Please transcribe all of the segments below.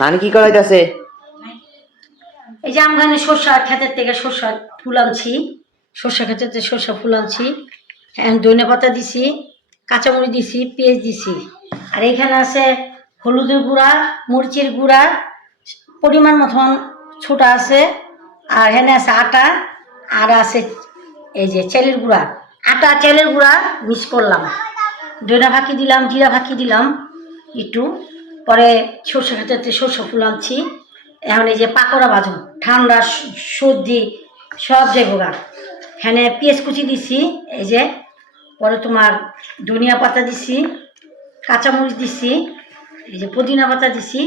নানি কি করাইতেছে? এই যে আমগানে সরষা ক্ষেতের থেকে সরষা ফুল আনছি, সরষা ক্ষেতের থেকে সরষা ফুল আনছি, ধনে পাতা দিছি, কাঁচামরিচ দিছি, পেঁয়াজ দিছি, আর এখানে আছে হলুদের গুঁড়া, মরিচের গুঁড়া পরিমাণ মতন ছোটা আছে, আর এখানে আছে আটা, আর আছে এই যে চালের গুঁড়া। আটা চালের গুঁড়া মিক্স করলাম, ধনে ফাঁকি দিলাম, জিরা ফাঁকি দিলাম একটু, পরে সরষে ক্ষেতের সরষে ফুল আনছি। এখন এই যে পাকোড়া ভাজুন, ঠান্ডা সর্দি সব জায়গা। এখানে পেঁয়াজ কুচি দিছি, এই যে পরে তোমার ধনিয়া পাতা দিছি, কাঁচামরিচ দিছি, এই যে পুদিনা পাতা দিছি।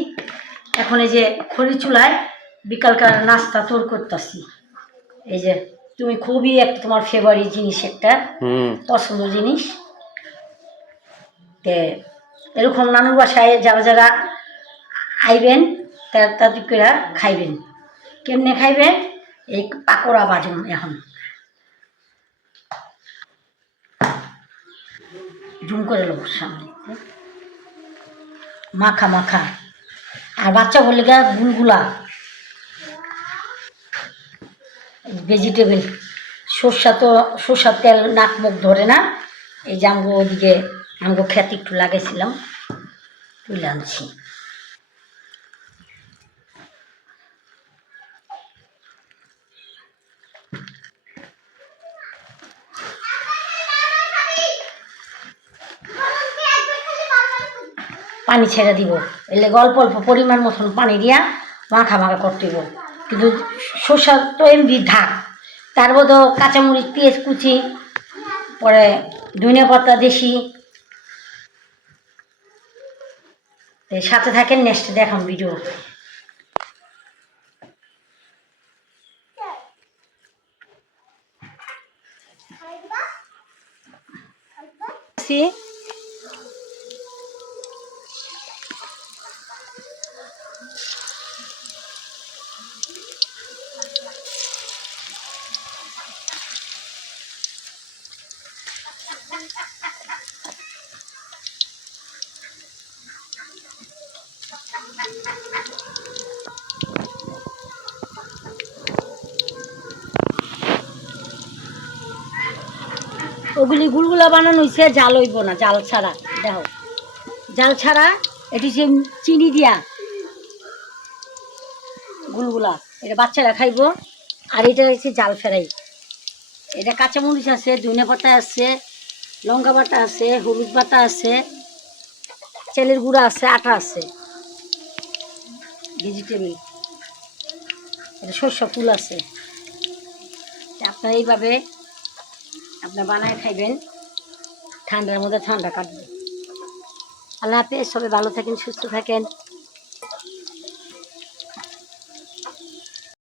এখন এই যে খড়ি চুলায় বিকালকার নাস্তা তোর করতেছি। এই যে তুমি খুবই একটা তোমার ফেভারিট জিনিস, একটা পছন্দ জিনিস। তে এরকম নানুর বাসায় যারা যারা আইবেন তাদের করে খাইবেন। কেমনে খাইবেন? এই পাকোড়া বাজুন এখন জুম করে লোক সামনে মাখা মাখা, আর বাচ্চা বলে গা গুলগুলা ভেজিটেবল। সর্ষা তো সর্ষার তেল নাক মুখ ধরে না, এই যে আমগো ওদিকে আমগো খেতে একটু লাগাইছিলাম, তুলে আনছি। পানি ছেড়ে দিব, এলে অল্প অল্প পরিমাণ মতন পানি দিয়া মাখা মাখা করতে দিব। কিন্তু সর্ষা তো এমনি ঢাক, তার মধ্যে কাঁচামরিচ, পেঁয়াজ কুচি, পরে ধনিয়া পাতা দেশি। সাথে থাকেন, নেক্সট দেখাম ভিডিও। ওগুলি গুলগুলা বানানো হয়েছে, জাল হইব না, জাল ছাড়া। দেখো জাল ছাড়া, এটি সে চিনি দিয়া গুলগুলা, এটা বাচ্চারা খাইব। আর এটা হচ্ছে জাল ফেরাই, এটা কাঁচামরিচ আছে, ধনে পাতা আছে, লঙ্কা বাটা আছে, হলুদ বাটা আছে, চালের গুঁড়া আছে, আটা আছে, ভেজিটেবল, এটা সরষা ফুল আছে। আপনারা এইভাবে আপনার বানায় খাইবেন, ঠান্ডার মধ্যে ঠান্ডা কাটবে। আল্লাহ হাফেজ, সবাই ভালো থাকেন, সুস্থ থাকেন।